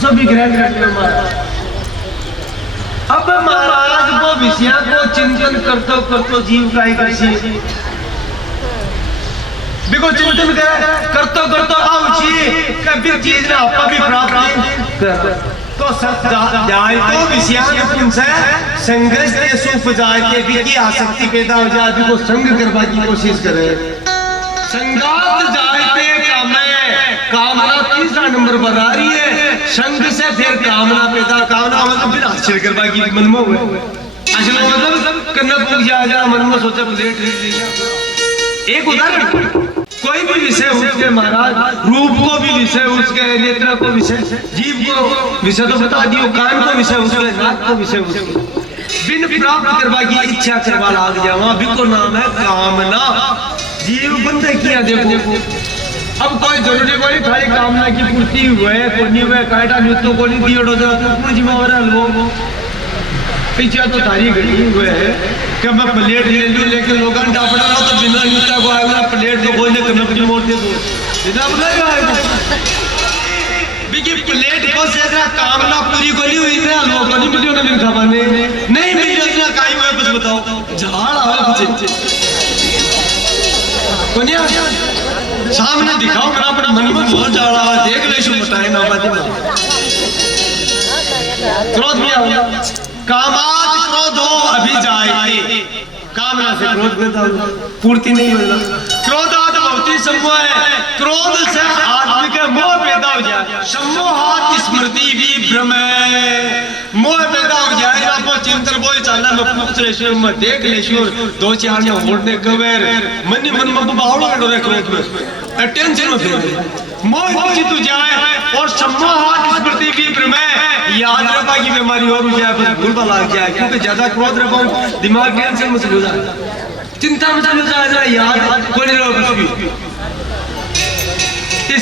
सो भी ग्रहण करते महाराज। अब महाराज वो विषय को चिंतन करतो जीव का ही कैसी देखो चिंतन करतो आउची कभी चीज ना आपा भी प्राप्त कर तो सत जाए तो विषयान से संघर्ष के सुख जाए के भी की आसक्ति पैदा हो जाए भी को संग करवा की कोशिश करे संगात जाए पे कामना तीसरा नंबर पर आ रही है संग से फिर कामना पैदा कामना मतलब फिर आश्चर्य करवा की मन में हुए आश्चर्य मतलब करना पूछ जा मन में सोचा प्लेट एक उदाहरण कोई भी विषय उसके महाराज रूप को भी विषय उसके नेत्र को विषय जीव को विषय तो बता दियो कान को विषय उसके नाक को विषय उसके बिन प्राप्त करवा की इच्छा करवा लाग जावा बिको नाम है कामना जीव बंदे किया देखो अब कोई जरूरी कोई खाली कामना की पूर्ति हुए कोनी हुए काटा न्यूतो को नहीं दियो डो तो पूर्ण जिम्मेवार है लोगों पीछे तो तारी घड़ी हुए है कि मैं प्लेट ले लूं लेकिन लोगों ने डापड़ा ना तो बिना न्यूता को आएगा प्लेट तो कोई ने कम अपनी मोड़ दे दो बिना बुलाएगा आएगा बिकी प्लेट को से इतना कामना पूरी कोनी हुई ना लोगों ने मिलियो ना लिखा बने नहीं मिलियो इतना काई हुए बस बताओ झाड़ आवे पीछे कोनी सामने दिखाओ मेरा अपना मन में बहुत जा रहा है देख ले शो बताए ना बात क्रोध भी आओ कामात क्रोध हो अभी जाए कामना से क्रोध पैदा पूर्ति नहीं होगा क्रोधात भवति सम्मोह क्रोध से आदमी के मोह पैदा हो जाए सम्मोहात स्मृति भी भ्रम मोह पैदा हो जाए आपको चिंतन बोल चलना में पूछ लेशो में देख लेशो दो चार ने होड़ने कवेर मन में बावड़ा डोरे क्रोध में टेंशन में फिर मोह चित जाए और सम्मोहात स्मृति भी भ्रम याद रखा की बीमारी और हो जाए बस भूल लग जाए क्योंकि ज्यादा क्रोध रखो दिमाग टेंशन में चले जाए चिंता में चले जाए जरा याद कोई नहीं रहो कुछ भी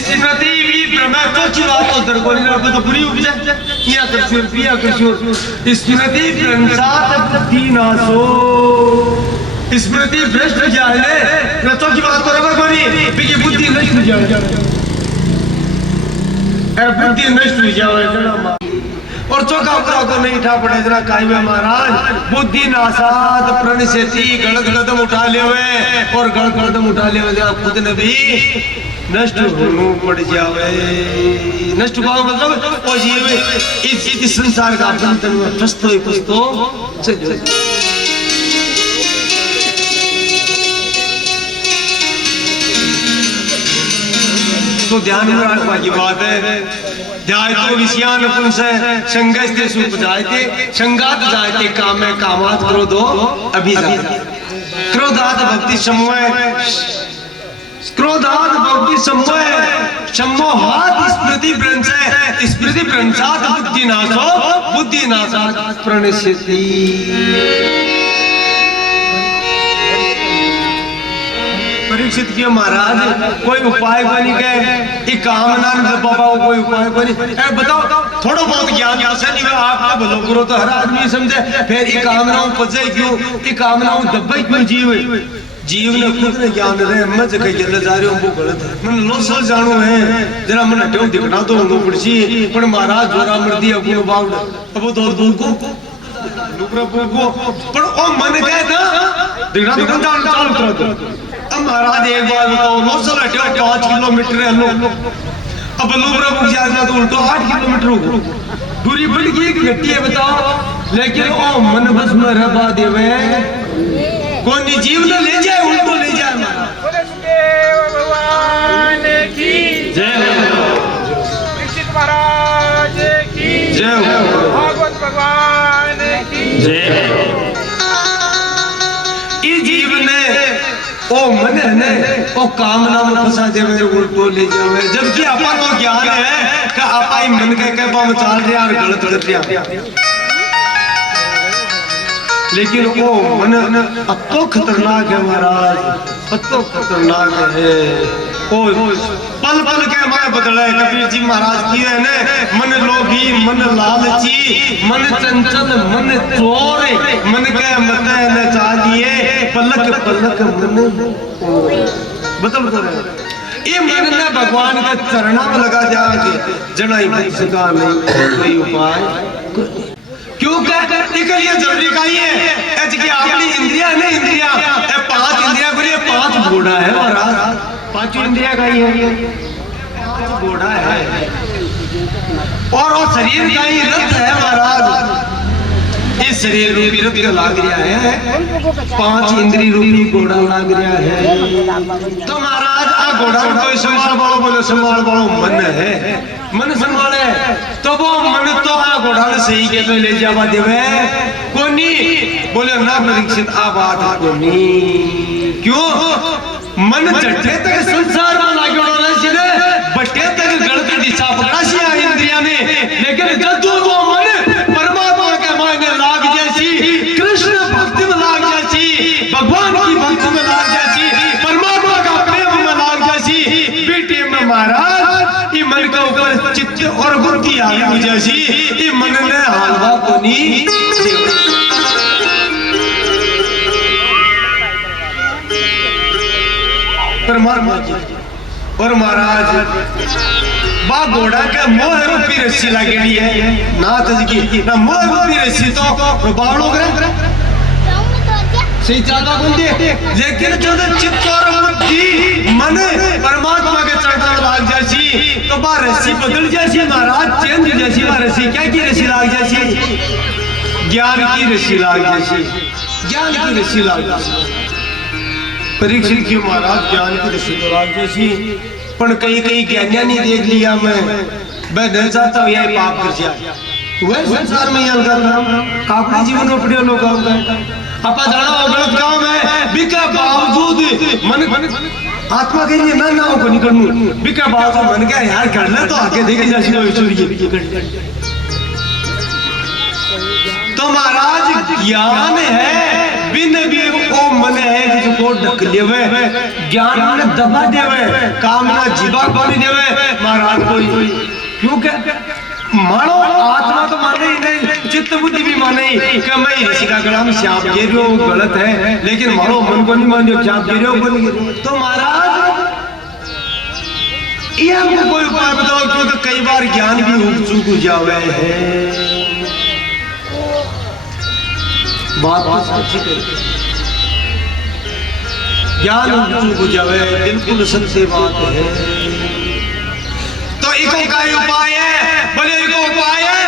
स्मृति भी भ्रम तो अच्छी बात तो दर को नहीं रहो तो बुरी उपजा किया करशुर स्मृति भ्रंशात बुद्धि नाशो स्मृति भ्रष्ट जाए तो की बात करो कोनी बिकी बुद्धि नष्ट हो जाए बुद्धि नष्ट हो जाए और चौका को नहीं उठा पड़े जरा काई में महाराज बुद्धि नासात प्रणशति गलत कदम उठा ले हुए और गलत कदम उठा ले हुए जरा खुद ने भी नष्ट होने पड़ जावे नष्ट हुआ मतलब वो जीव इस संसार का बंधन में फंसतो ही फंसतो चल तो ध्यान में रखने की बात है जाए तो विषयान पुंसे संगस्ते सुख जायते संगात जायते काम में कामात क्रोधो अभिजात क्रोधात भक्ति सम्मोह सम्मोहात स्मृति भ्रंशात बुद्धि नाशो बुद्धि नाशात प्रणश्यति परीक्षित किया महाराज कोई उपाय बनी गए कामना बाबा कोई उपाय बनी बताओ थोड़ा बहुत ज्ञान ऐसा नहीं आपका भलो करो तो हर आदमी समझे फिर ये कामनाओं पजे क्यों ये कामनाओं दबाई क्यों जीव ने खुद ने ज्ञान रहे मज के जल जा रहे हो वो गलत है मन लोसल जानो है जरा मन हटो दिखना तो उनको पड़सी पर महाराज जोरा मर दिया गुण बावड़ अब वो दो को प्रभु को पर ओ मन कहे था दिखना तो जान चालू करो तो अब महाराज एक बार बताओ लोसल हटो 5 किलोमीटर है लो अब लुबरा बुक जाना तो उल्टो 8 किलोमीटर हो दूरी बड़ी की घटी है बताओ लेकिन ओ मन बस में रबा देवे कोई जीव न ले जाए उल्टो ले जाए भगवान की जय हो महाराज की जय हो भागवत भगवान की जय हो इस जीव ने ओ मन है ने ओ कामना में फंसा देवे उल्टो ले जावे जबकि अपन को ज्ञान है कि आपा ही मन के कहबा में चल रहा और गलत कर रहा लेकिन वो मन अब तो खतरनाक है महाराज अब तो खतरनाक है ओ पल पल के मैं बदले कबीर जी महाराज की है ने मन लोभी मन लालची मन चंचल मन चोर मन के मत न चाहिए पलक पलक मन बदल कर ये मन ने भगवान के चरणों में लगा जाके जनाई भक्त सका नहीं कोई उपाय क्यों कर एक लिए जरूरी का ही है एज की अपनी इंद्रिया नहीं इंद्रिया ए 5 इंद्रिया को ये 5 घोड़ा है महाराज 5 इंद्रिया का ही है 5 घोड़ा है और वो शरीर का ही रथ है महाराज इस शरीर रूपी रथ का लाग रहा है 5 इंद्री रूपी घोड़ा लाग रहा है तो महाराज आ घोड़ा को कोई संभाल बालो बोले संभाल बालो मन है मन संभाले तो वो मन तो आ घोड़ा सही के तो ले जावा देवे कोनी बोले ना परीक्षित आ बात कोनी क्यों मन चट्टे तक संसार में लागो ना सीधे बट्टे तक गलत दिशा पकड़ा सी इंद्रिया ने लेकिन जब वो मन परमात्मा के मायने लाग जैसी कृष्ण भक्ति में लाग जैसी भगवान की भक्ति में लाग जैसी परमात्मा का प्रेम में लाग जैसी बेटे में महाराज ये मन के ऊपर चित्त और बुद्धि आ गई जैसी ये मन ने हालवा को नहीं परमात्मा और महाराज बा घोड़ा के मोह रूपी रस्सी लगेली है नाथ जी की ना मोह रूपी रस्सी तो बावड़ो करे सही चालवा गुंदे लेकिन जो चित्त और बुद्धि मन परमात्मा के चरणों में लाग जैसी तो बा रस्सी बदल जैसी महाराज चेंज जैसी बा रस्सी क्या की रस्सी लाग जैसी ज्ञान की रस्सी लाग जैसी ज्ञान की रस्सी लाग जैसी परीक्षित की महाराज ज्ञान की रस्सी तो लाग जैसी पर कई कई ज्ञानिया नहीं देख लिया मैं नहीं चाहता हूँ यही पाप कर जाए वह संसार में यह काम अपने जीवन में पड़े लोग काम करते आपा जाना वो गलत काम है बिका बावजूद मन आत्मा के लिए मैं ना को निकलूं बिका बावजूद मन क्या यार कर ले तो आगे देखे जैसी कोई चोरी तो महाराज ज्ञान है बिन भी ओ मन है जिसको ढक लेवे ज्ञान ने दबा देवे कामना जीवा पानी देवे महाराज कोई क्योंकि मानो आत्मा तो माने ही नहीं चित्त बुद्धि भी माने ही कि मैं ऋषि का कलाम श्याम कह रही हूँ गलत है लेकिन मानो मन को नहीं मान रही श्याम कह रही हो तो महाराज ये हमको कोई उपाय बताओ क्योंकि कई बार ज्ञान भी चूक जावे है बात ज्ञान चूक जावे बिल्कुल सत्य बात है तो एक उपाय है बोले एक उपाय है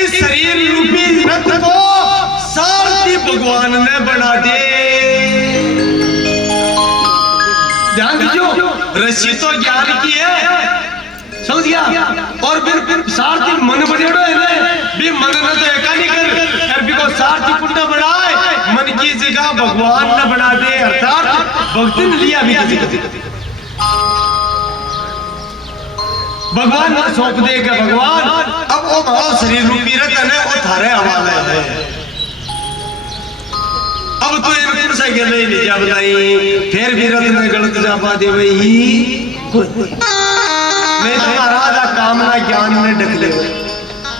इस शरीर रूपी रथ को सारथी भगवान ने बना दे ध्यान दीजिए रस्सी तो ज्ञान की है समझ गया और फिर सारथी मन बनेड़ो है भी मन ने तो एका नहीं कर भी को सारथी कुंडा बनाए मन की जगह भगवान ने बना दे अर्थात भक्ति ने लिया भी भगवान ने सौंप देगा भगवान अब वो भाव शरीर रूपी रथ है वो थारे हवाले है अब तो इनको से गले नहीं जा बताई फिर भी रथ में गलत जा पाते वही मैं तो महाराज कामना ज्ञान में ढक ले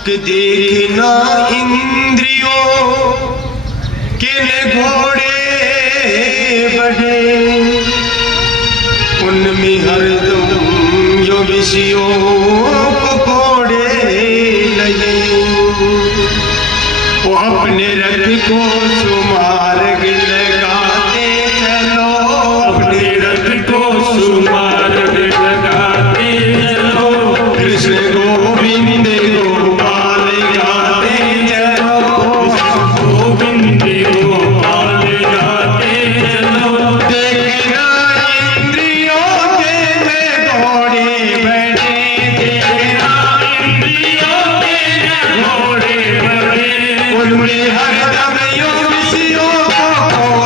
कि देखना इंद्रियों के घोड़े बढ़े उनमें हरदम जो विषयों को घोड़े लगे वो अपने रथ को सुमार्ग लगाते चलो अपने रथ को सुमार्ग लगाते चलो कृष्ण गोविंद गोपाल गाते चलो गोविंद गोपाल गाते चलो देखना इंद्रियों के घोड़े बैठे देखना इंद्रियों के घोड़े बैठे उनमें हरदम यो विषयों को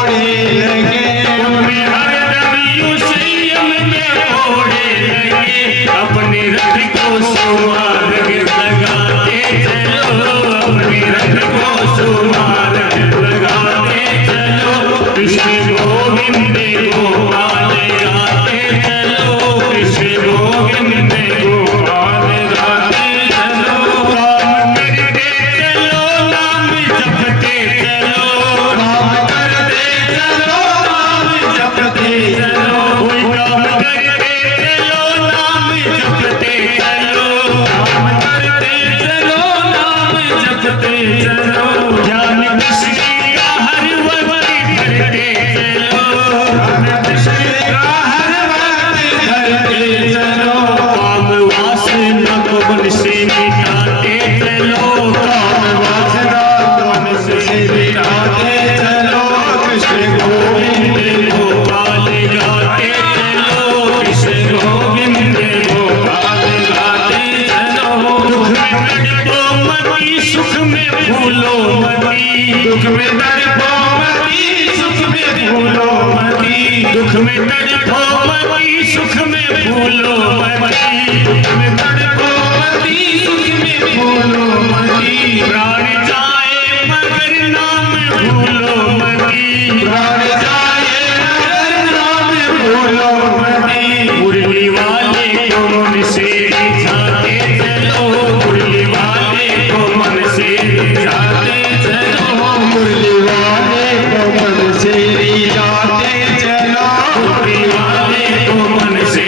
तड़पो मती सुख में भूलो मती दुख में तड़पो मती सुख में भूलो मती दुख में तड़पो मती सुख में भूलो मती दुख में तड़पो मती सुख में भूलो मती प्राण जाए मगर नाम भूलो मती प्राण जाए मगर नाम भूलो मती मुरली वाले को मन से जाते चलो मुरली वाले को मन से जाते चलो मुरली वाले को मन से जाते चलो मुरली वाले को मन से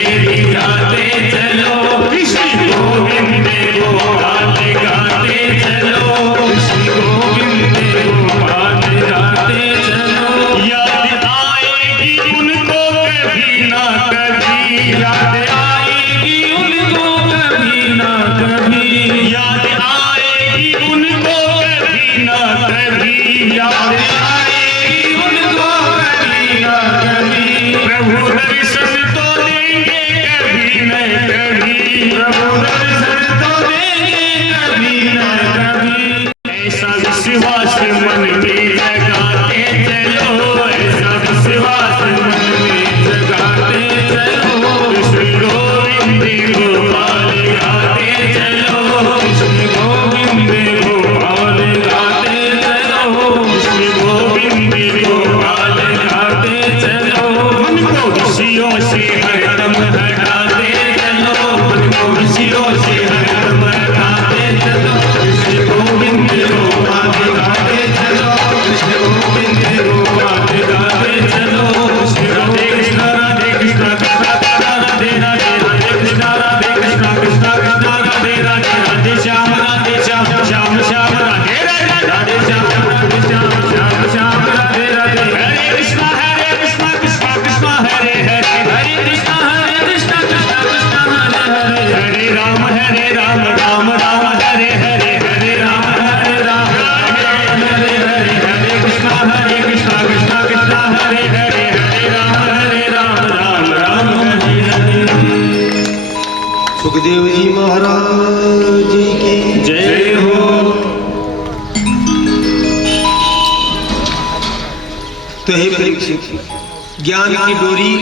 जाते चलो कृष्ण गोविंद गोपाल गाते चलो कृष्ण गोविंद गोपाल गाते चलो याद आएगी उनको कभी ना कभी याद आएगी उनको कभी ना कभी याद आएगी उनको कभी ना कभी याद आएगी उनको कभी ना कभी प्रभु दर्शन तो देंगे कभी न कभी प्रभु दर्शन तो देंगे कभी न कभी ऐसा विश्वास मन में जगाते चलो ऐसा विश्वास मन में जगाते चलो कृष्ण गोविंद गोपाल गाते चलो कृष्ण गोविंद गोपाल गाते चलो कृष्ण गोविंद गोपाल गाते चलो मन को खुशियों से हरदम हटाते चलो मन को खुशियों से हरदम हटाते चलो कृष्ण गोविंद गोपाल गाते चलो कृष्ण गोविंद गोपाल गाते चलो राधे कृष्ण राधे कृष्ण कृष्ण राधे राधे राधे कृष्ण राधे कृष्ण कृष्ण कृष्ण राधे राधे राधे श्याम श्याम श्याम राधे राधे राधे श्याम राधे श्याम श्याम राधे राधे हरे कृष्ण कृष्ण कृष्ण हरे हरे हरे कृष्ण कृष्ण कृष्ण हरे हरे हरे राम राम राम हरे हरे हरे राम हरे हरे हरे हरे कृष्ण कृष्ण कृष्ण हरे हरे हरे राम राम हरे हरे सुखदेव जी महाराज जी की जय हो तो हे परीक्षित ज्ञान की डोरी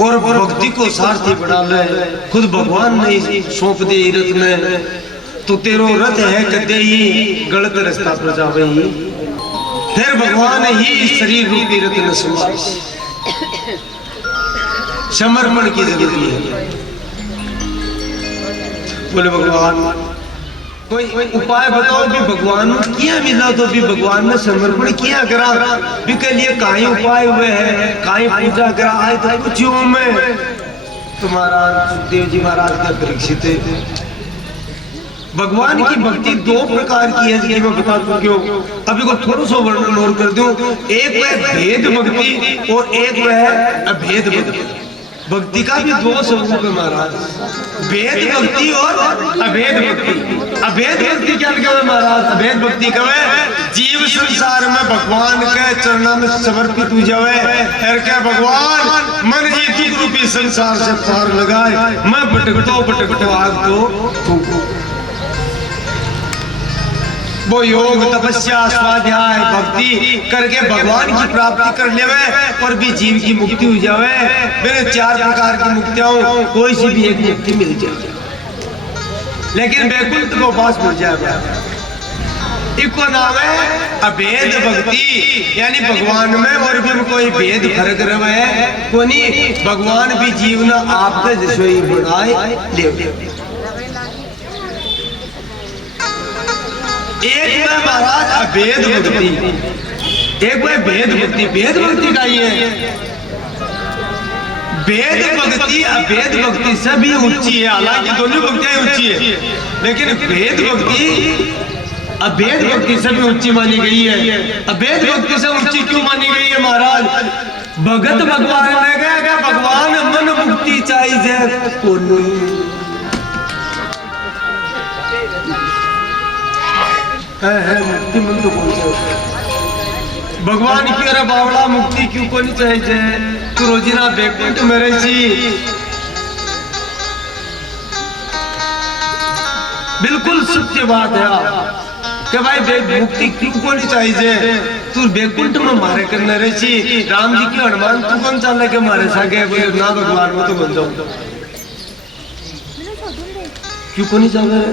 और भक्ति को सारथी बना ले खुद भगवान ने सौंप दे रथ में तो तेरो रथ है कदे ही गलत रास्ता पर जावे फिर भगवान ही शरीर रूपी रथ में संभाल समर्पण की जरूरत है बोले भगवान कोई उपाय बताओ भी भगवान किया मिला तो भी भगवान ने समर्पण किया करा भी के लिए काई उपाय हुए हैं काई पूजा करा आए तो पूछूं मैं तुम्हारा सुखदेव जी महाराज का परीक्षित भगवान की भक्ति दो प्रकार की है जिसकी मैं बता चुकी हूँ अभी को थोड़ा सा वर्णन और कर दूं एक वह भेद भक्ति और एक वह अभेद भक्ति भक्ति का भी दो स्वरूप है महाराज भेद भक्ति और अभेद भक्ति अभेद भक्ति क्या कहे महाराज अभेद भक्ति कहे जीव संसार में भगवान के चरणों में समर्पित हो जावे और क्या भगवान मन ही दुख रूपी संसार से पार लगाए मैं भटकतो आग तो वो योग तपस्या स्वाध्याय भक्ति करके भगवान की प्राप्ति कर लेवे और भी जीव की मुक्ति हो जावे मेरे चार प्रकार की मुक्तियां कोई सी भी एक मुक्ति मिल जाए लेकिन वैकुंठ को पास मिल जाएगा इको नाम है अभेद भक्ति यानी भगवान में और भी कोई भेद फर्क रहे कोनी भगवान भी जीव ने आपके जैसे ही बनाए ले एक है महाराज अभेद भक्ति एक है भेद भक्ति का ही है भेद भक्ति अभेद भक्ति से भी ऊंची है हालांकि दोनों भक्तियां ऊंची है लेकिन भेद भक्ति अभेद भक्ति से भी ऊंची मानी गई है अभेद भक्ति से ऊंची क्यों मानी गई है महाराज भगत भगवान ने कहा भगवान मन मुक्ति चाहिए मुक्ति मन तो कौन सा भगवान की अरे बावड़ा मुक्ति क्यों को नहीं चाहिए तू रोजीना बैकुंठ मेरे सी बिल्कुल सत्य बात है कि भाई मुक्ति क्यों को नहीं चाहिए। तू बेकुंठ में मारे करने रही राम जी की हनुमान तू कौन चाल के मारे सागे बोले ना भगवान वो तो बन जाऊं क्यों को नहीं चाल रहे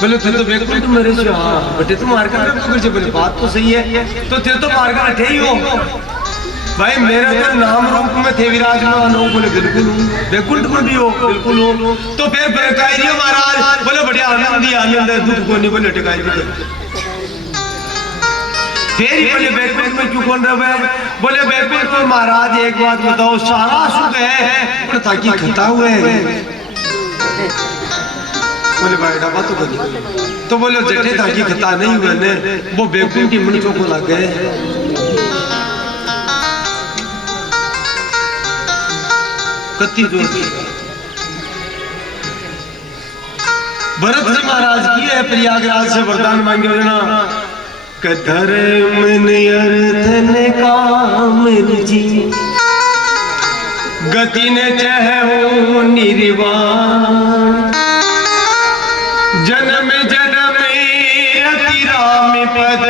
बोले तू तो बेकुंठ में रही। हाँ बेटे तू मार कर बोले बात तो सही है तो तेरे तो मार कर अठे ही हो भाई मेरा तो नाम रूप में थे विराजमान हो। बोले बिल्कुल बेकुंठ में भी हो बिल्कुल हो। तो फिर बरकाई दियो महाराज बोले बड़े आनंद ही आनंद है दुख को नहीं बोले टिकाई दियो फिर ही बोले बेकुंठ में क्यों कौन रहे बोले बेकुंठ में महाराज एक बात बताओ सारा सुख है ताकि खता हुए बोले भाई डबा तो बनी तो बोले जटे ताकि खता नहीं हुए ने वो बेकुंठ की मनुष्यों को लग गए कत्ती जोर भरत जी महाराज की है प्रयागराज से वरदान मांगे हो ना धर्म अर्थ ने काम जी गति ने चाहो निर्वाण जन्म जन्म अति राम पद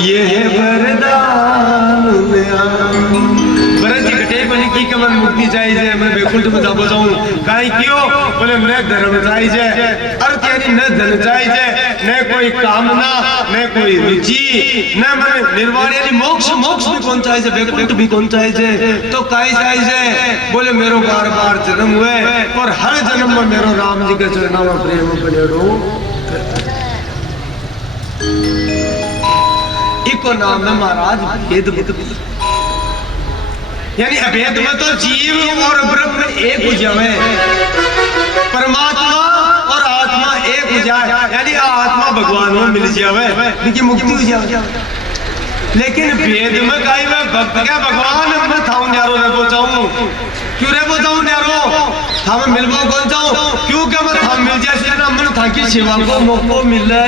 ये वरदान की कमन मुक्ति चाहिए मैं बेकुंठ में जाबो जाऊं काई क्यों बोले न धर्म चाहिए अर्थ यानी न धन चाहिए न कोई कामना न कोई रुचि न मन निर्वाण यानी मोक्ष मोक्ष भी कौन चाहिए बेकुंठ भी कौन चाहिए तो काई चाहिए बोले मेरो बार बार जन्म हुए और हर जन्म में मेरो राम जी के चरणों में प्रेम बनेड़ो इको नाम है महाराज भेद बुद्धि यानी अभेद में तो जीव और ब्रह्म एक हो जाए परमात्मा और आत्मा एक हो जाए यानी आत्मा भगवान में मिल जाए इनकी मुक्ति हो जाए। लेकिन भेद में कहीं मैं भक्त क्या भगवान मैं थाऊ न्यारो रे पहुंचाऊं क्यों रे पहुंचाऊं न्यारो हम मिलबो कौन जाऊं क्यों क्या मैं थाम मिल जाए ना मन था की सेवा को मौको मिले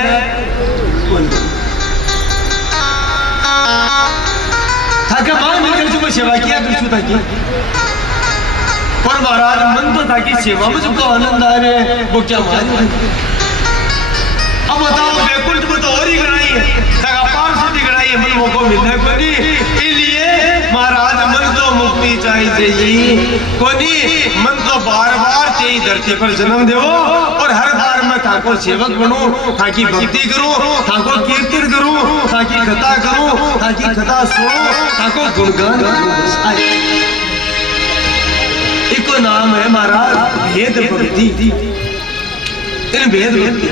था मान मिलकर जो सेवा किया कृष्ण था की पर महाराज मन तो था कि सेवा में जो आनंद आ रहे वो क्या मान अब बताओ बेकुंठ में तो और ही गणाई है पार से गणाई है मन मौको मिलने को नहीं इसलिए महाराज मन तो मुक्ति चाहिए कोनी मन तो बार बार चाहिए धरती पर जन्म देवो और हर बार मैं ठाकुर सेवक बनूं ताकि भक्ति करूं ठाकुर कीर्तन करूं ताकि कथा करूं ताकि कथा सुनो ठाकुर गुणगान करूं इको नाम है महाराज भेद भक्ति इन भेद भक्ति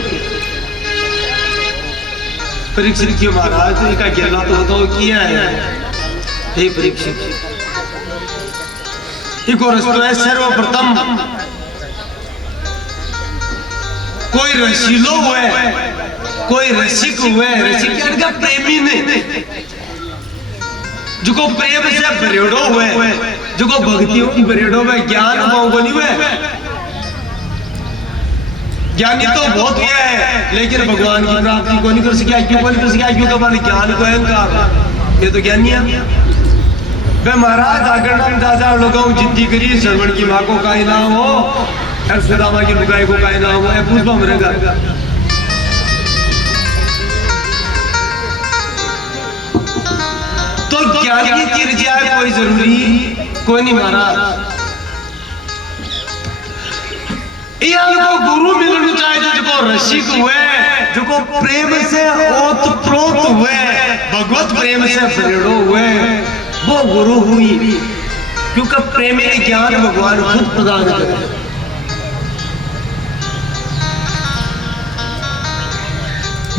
परीक्षित क्यों महाराज तो इनका गिरना तो किया है हे परीक्षित इको रस्तो है सर्वप्रथम कोई रसीलो हुए कोई रसिक हुए रसिक इनका प्रेमी नहीं जो को प्रेम से भरेड़ो हुए जो को भक्तियों की भरेड़ो में ज्ञान पाओ नहीं हुए ज्ञानी तो बहुत किया है लेकिन भगवान की प्राप्ति को नहीं कर सकिया क्यों नहीं कर सकिया क्योंकि हमारे ज्ञान को अहंकार ये तो ज्ञानी है वे महाराज आगर नाम दादा लोगों जिद्दी करी श्रवण की माँ को काई ना हो और सुदामा की लुगाई को काई ना हो पूछवा मरेगा तो ज्ञान की तिर जाए कोई जरूरी कोई नहीं महाराज को गुरु मिलना चाहिए जो रसिक हुए जो को प्रेम से ओतप्रोत हुए भगवत प्रेम से प्रेरणो हुए वो गुरु हुई क्योंकि प्रेमी ज्ञान भगवान खुद प्रदान करे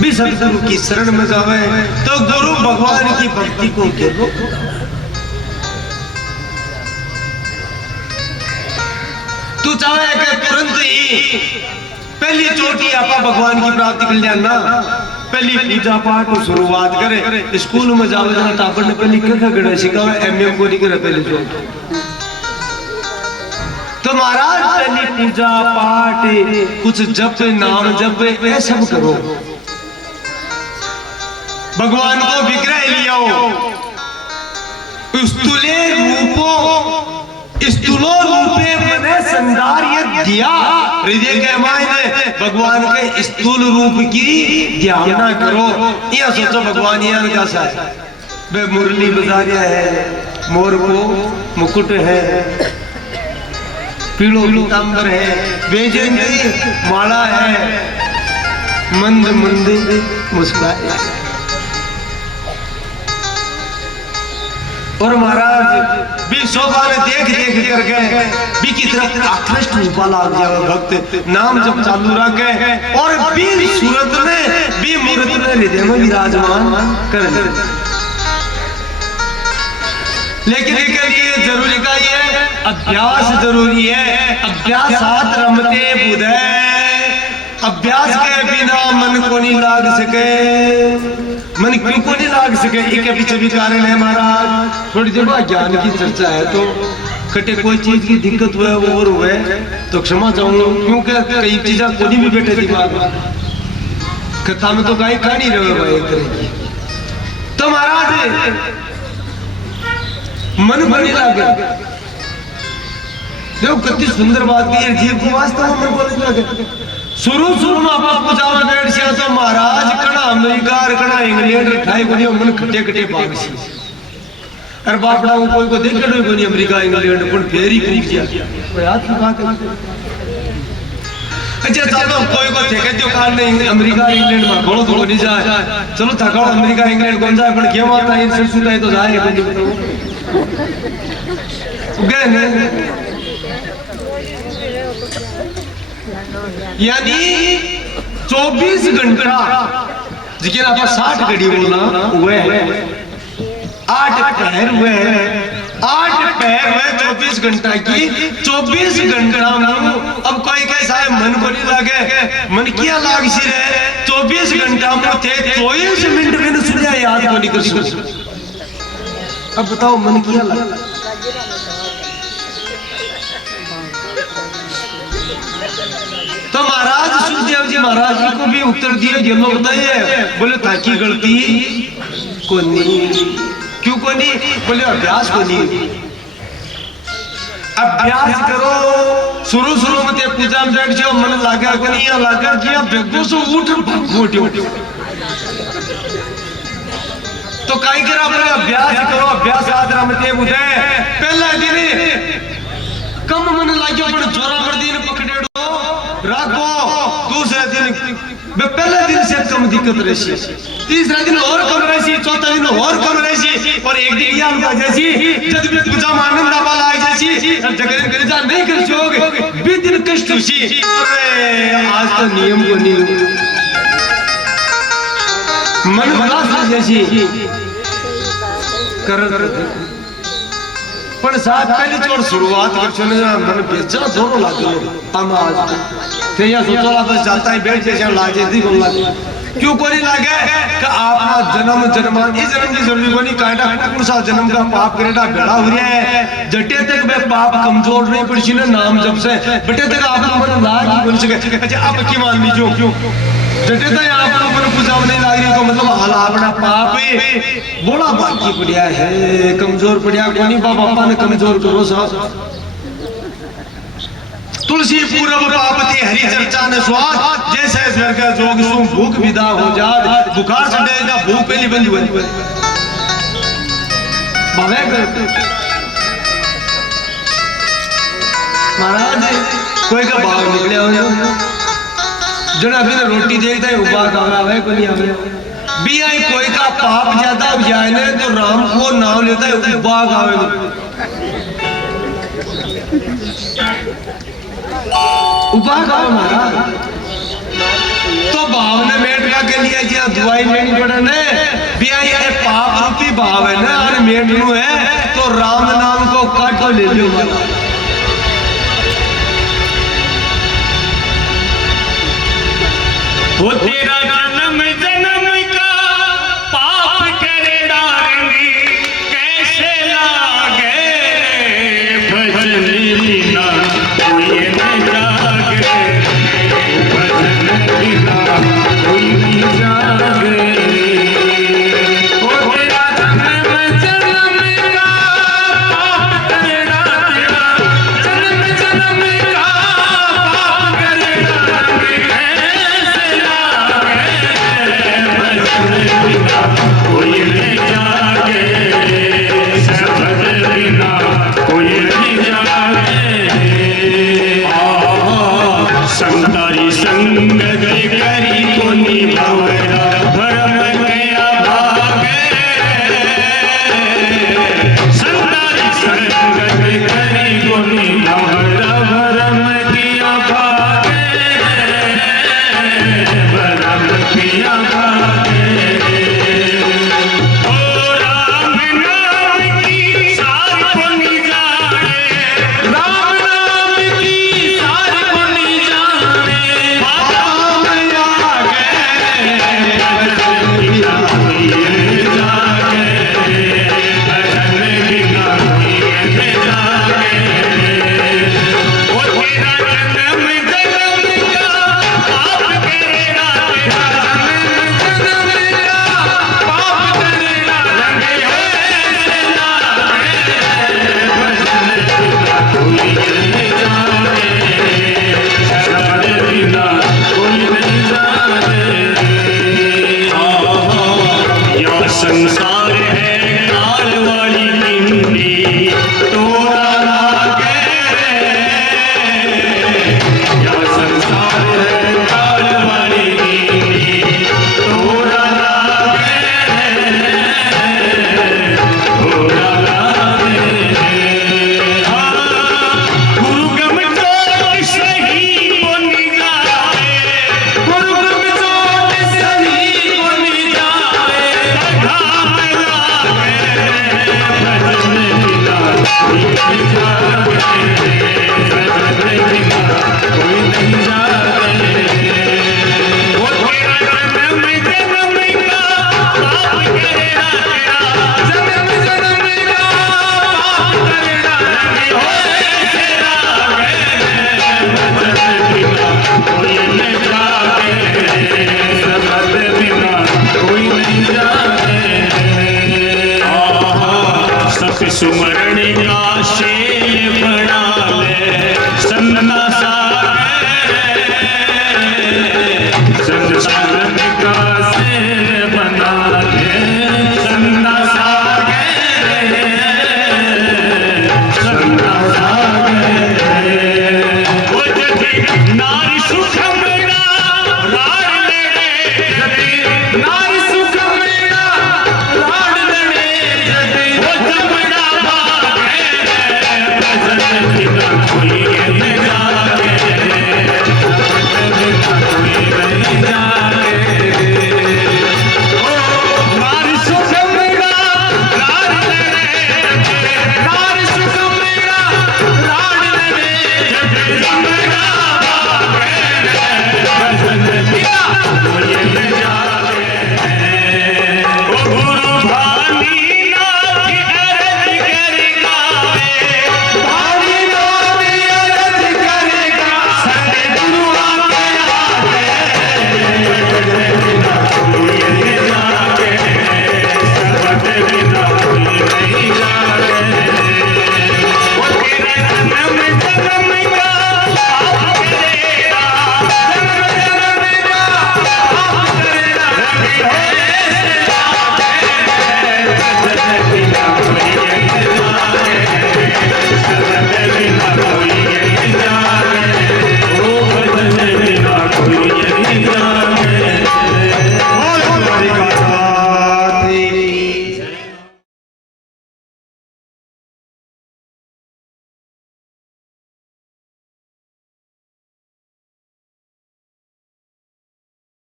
भी सदगुरु की शरण में जावे तो गुरु भगवान की भक्ति को गिरो तू चाहे कि तुरंत ही पहली चोटी आपा भगवान की प्राप्ति कर लिया ना पहली पूजा पाठ को शुरुआत करे स्कूल में जावे ना तापर ने पहली क्या गड़ा सिखावे एमएम को नहीं करे पहले चोट तो महाराज पहली पूजा पाठ कुछ जप नाम जप ये सब करो भगवान को विग्रह लियाओ स्थूले रूपो स्थूलो रूपे दिया हृदय के मायने भगवान के स्थूल रूप की ध्यान करो। यह सोचो भगवान यहाँ कैसा है, वे मुरली बजा रहा है, मोर को मुकुट है, पीलो पीतांबर है, बेजंगी माला है, मंद मंद मुस्काए। और महाराज भी शोभा में देख देख करके भी की तरफ आकृष्ट रूपा लाग जाओ भक्त नाम जब चालू रखे और भी सूरत में भी मूर्त में हृदय में विराजमान कर। लेकिन ये जरूरी का ये अभ्यास जरूरी है। अभ्यासात रमते बुधे, अभ्यास के बिना मन को नहीं लाग सके। मन क्यों को नहीं लाग सके, इसके पीछे भी कारण है महाराज। थोड़ी देर बाद ज्ञान की चर्चा है तो कटे कोई चीज की दिक्कत हुए और हुए तो क्षमा चाहूंगा, क्योंकि कई चीजें को नहीं भी बैठे दिमाग में, कथा में तो कहीं खा नहीं रहे भाई एक तरह की। तो महाराज मन को नहीं लागे। देखो कितनी सुंदर बात की है, जीव को वास्तव में मन को नहीं लागे। शुरू में आप पूछा बैठ से तो महाराज कड़ा अमेरिका कड़ा इंग्लैंड ठाई को नहीं मन खटे खटे भाग सी। अरे बापड़ा कोई को देख लो कोई अमेरिका इंग्लैंड पर फिर ही पूछ गया कोई याद की बात है। अच्छा चलो कोई को ठेके जो कान नहीं अमेरिका इंग्लैंड में घोड़ो तो नहीं जाए, चलो थकाओ अमेरिका इंग्लैंड कौन जाए पर क्या माता है सिर सुनाई तो जाए गए ने। यानी 24 घंटा जिसके आप 60 घड़ी बोलना हुए 8 पहर हुए 8 पहर हुए 24 घंटा की 24 घंटा में अब कोई कैसा है मन को नहीं लागे, मन किया लाग सी रहे 24 घंटा में थे 24 मिनट में सुनिया याद को नहीं कर सकते। अब बताओ मन किया लगा। तो महाराज सुखदेव जी महाराज जी को भी उत्तर दिए ये लोग बताइए, बोले ताकि गलती को नहीं, क्यों को नहीं, बोले अभ्यास को नहीं। अभ्यास करो शुरू में ते पूजा में बैठ जाओ मन लागा को नहीं लागा किया बेगो से उठ तो कई करा बोले अभ्यास करो। अभ्यास आदरा में ते बुझे पहला दिन कम मन लागियो पर जोरा पर दिन पकड़े राखो, दूसरे दिन पहले दिन से कम दिक्कत रही, तीसरा दिन और कम रही, चौथा दिन और कम रही और एक दिन यह उनका जैसी जब भी पूजा मानन दावा लाए जैसी जगह करे जा नहीं कर जोग भी दिन कष्ट हुई। अरे आज तो नियम को नहीं मन बना जैसी कर पर साथ पहली चोर शुरुआत कर चुने मन बेचा दोनों लागे हम आज थे या सोचला बस जाता है बैठ जैसे लागे थी बोल लागे क्यों को नहीं लागे कि आपका जन्म जन्मान इस जन्म की जरूरी को नहीं काटा कौन सा जन्म का पाप करेगा बेड़ा हो रहा है जटे तक वे पाप कमजोर नहीं पड़ी ना नाम जब से बटे तक आपका मन लाग बन सके। अच्छा आप की मान लीजिए क्यों जटे तक आपका मन पूजा नहीं लाग रही तो मतलब हाल अपना पाप बोला बाकी पड़िया है कमजोर पड़िया को नहीं बाप पापा ने कमजोर करो साहब। तुलसी पूरब पापति हरि चर्चा ने स्वाद जैसे स्वर्ग जोग सु भूख विदा हो जात बुखार चढ़ेगा भूख पहली बंद हुई महाराज कोई का भाव निकले हो जना अभी ना रोटी देखता है उबा खावे को नहीं आवे भी आई कोई का पाप ज्यादा हो जाए ना तो राम को नाम लेता है उबा खावे उपा खाओ महाराज तो भाव ने मेट के लिए जी दवाई लेनी पड़े ने भी ये पाप रूपी भाव है ना और मेट नु है तो राम नाम को काटो ले लो वो तेरा जन्म जन्म का पाप करेड़ा रंगी कैसे लागे भजन बिना कोई न जागे भजन बिना कोई न जागे। वो तेरा जन्म जन्म का पाप करेड़ा जन्म जन्म का संगत करी कोनी भवरा भरम गया भागे संतारी संगत करी कोनी भवरा भरम किया भागे भरम किया भागे ओ राम नाम की सारी कोनी जाने राम नाम की सारी कोनी जाने संसार है काल वाली पिंडी तोरा लागे या संसार है काल वाली पिंडी तोरा लागे तोरा लागे गुरु गम चोट सही बोनी जाए गुरु गम चोट सही बोनी जाए सुमरण का शेर बना ले सन्ना संसारण का शेर बना ले सन्ना नारी सुख मेरा लाड़ लड़े नारी सुख मेरा लाड़ लड़े वो जमड़ा Come